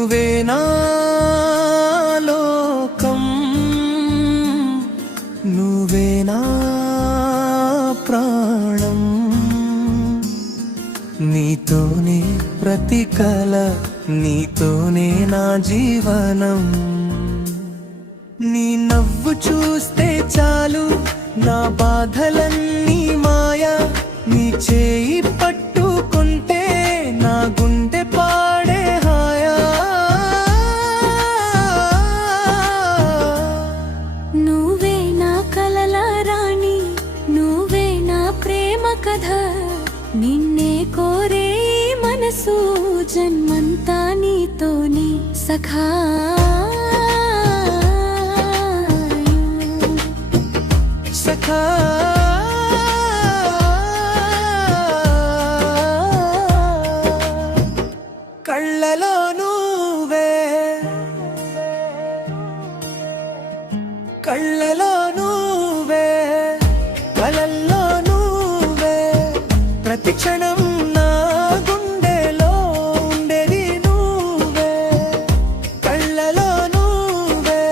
నువ్వే నా లోకం, నువ్వే నా ప్రాణం, నీతోనే ప్రతి కల, నీతోనే నా జీవనం. నీ నవ్వు చూస్తే చాలు, నా బాధలన్నీ మాయా, నీ చేయి పట్టుకుంటే నా గుండె పాడే హాయా. నువ్వే నా కలల రాణి, నువ్వే నా ప్రేమ కథ, నిన్నే కోరే మనసు జన్మంతా నీతోనే సఖా. సఖా కళ్ళలో నువ్వే, కళ్ళలో నువ్వే, కలల్లో నువ్వే, ప్రతి క్షణం నా గుండెలో ఉండేది నువ్వే. కళ్ళలో నువ్వే,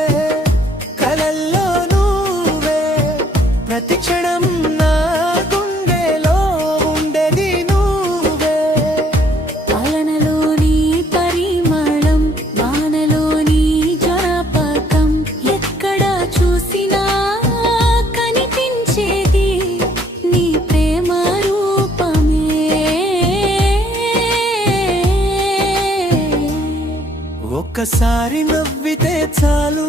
కలల్లో నువ్వే, ప్రతి క్షణం నా గుండెలో ఉండేది నువ్వే. పాలనలోని పరిమళం, వానలోని జ్వరపకం, ఎక్కడ చూసినా కనిపించేది నీ ప్రేమ రూపమే. ఒక్కసారి నవ్వితే చాలు,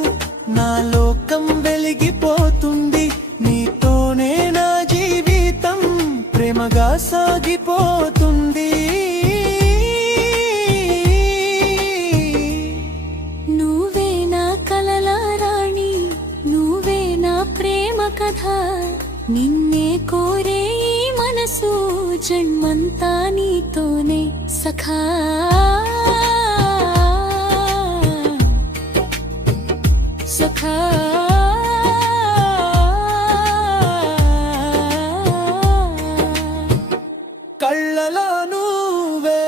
నా లోకం వెలిగిపోతుంది, నీతోనే నా జీవితం ప్రేమగా సాగిపోతుంది. నువ్వే నా కలల రాణి, నువ్వే నా ప్రేమ కథ, నిన్నే కోరే ఈ మనసు జన్మంతా నీతోనే సఖా. సఖా కళ్ళలో నువ్వే,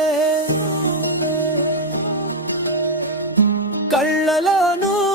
కళ్ళలో నువ్వే.